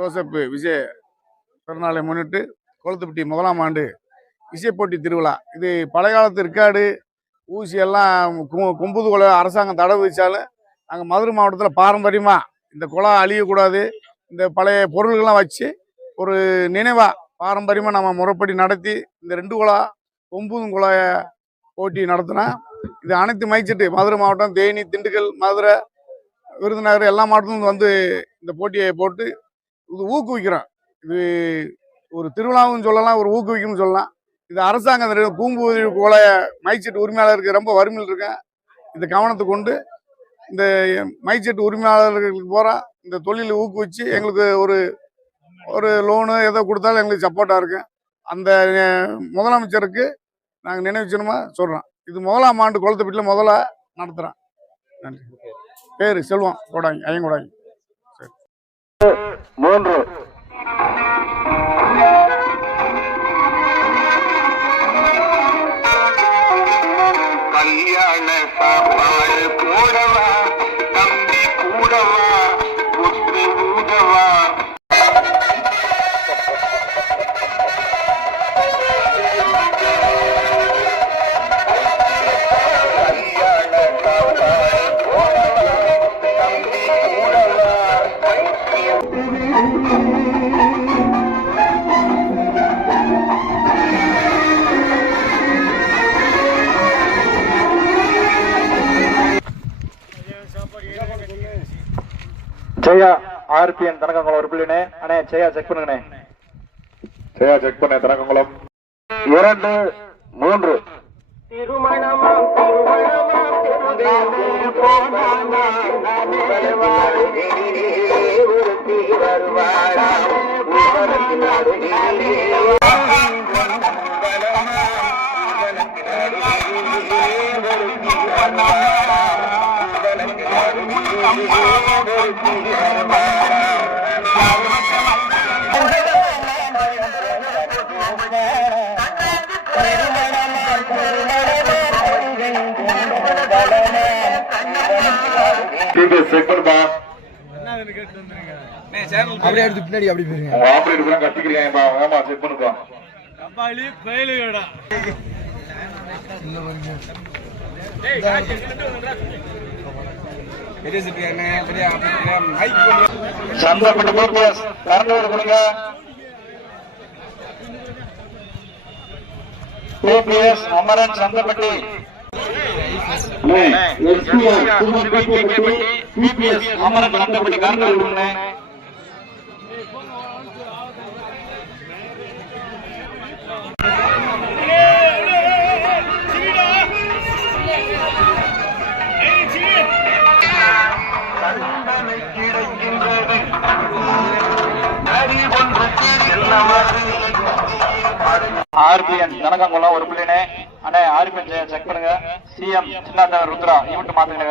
Joseph Vijay பிறநாளை முன்னிட்டு கொளத்துப்பட்டி முதலாம் ஆண்டு இசைப்போட்டி திருவிழா. இது பழைய காலத்து ரெக்கார்டு ஊசி எல்லாம் கொம்புது கொலை அரசாங்கம் தடை விதிச்சாலும் நாங்கள் மதுரை மாவட்டத்தில் பாரம்பரியமாக இந்த குலை அழியக்கூடாது, இந்த பழைய பொருள்கள்லாம் வச்சு ஒரு நினைவாக பாரம்பரியமாக நம்ம முறைப்படி நடத்தி இந்த 2 குலா கொம்புதும் குலைய போட்டி நடத்தினா இது அனைத்து மைச்செட்டு மதுரை மாவட்டம், தேனி, திண்டுக்கல், மதுரை, விருதுநகர் எல்லா மாவட்டத்திலும் வந்து இந்த போட்டியை போட்டு இது ஊக்குவிக்கிறோம். இது ஒரு திருவிழாவும் சொல்லலாம், ஒரு ஊக்குவிக்கணும்னு சொல்லலாம். இது அரசாங்கம் கூம்பு குலைய மைச்செட்டு உரிமையாளருக்கு ரொம்ப வறுமையில் இருக்கேன். இந்த கவனத்தை கொண்டு இந்த மைச்செட்டு உரிமையாளர்களுக்கு போகிறா இந்த தொழிலை ஊக்குவிச்சு எங்களுக்கு ஒரு லோனு ஏதோ கொடுத்தாலும் எங்களுக்கு சப்போர்ட்டாக இருக்கும். அந்த முதலமைச்சருக்கு நாங்கள் நினைவு சின்னமாக சொல்கிறோம். இது முதலாம் ஆண்டு கொளத்துப்பட்டியில் முதல்ல நடத்துகிறோம். நன்றி. பேர் செல்வம் கோடாங்கி, ஐயங்கோடாங்கி. சரி. 3 கல்யாண சாப்பாடு போடவா, தம்பி கூடவா, புத்து ஊதவா. கல்யாண சாப்பாடு போடவா, தம்பி கூடவா. ஜெயா RPN தனக்கங்குளம் ஒரு பிள்ளைனே. அண்ணே ஜெயா செக் பண்ணுங்கண்ணே. ஜெயா செக் பண்ண தனக்கங்குளம் 2 3 செக் பண்ணுப்பா. அப்படியே எடுத்து பின்னாடி அப்படி போயிருங்க. ஆபரேட்டர் பூரா கட்டிக்கிறீங்க. ஆமா செக் பண்ணுப்பா. கபாலி பயிலுடா. சந்தப்பட்டு போஸ் கரண்டோட கொடுங்க. PPS அமரன் சந்தப்பட்டி. PPS அமரன் சந்தப்பட்டி கரண்டோட கொடுங்க. RPN தனக்கங்குளம் ஒரு பிள்ளைனே. அண்ணே RPN செக் பண்ணுங்க. CM சின்ன ருத்ரா ஈவெண்ட் மாத்துங்க.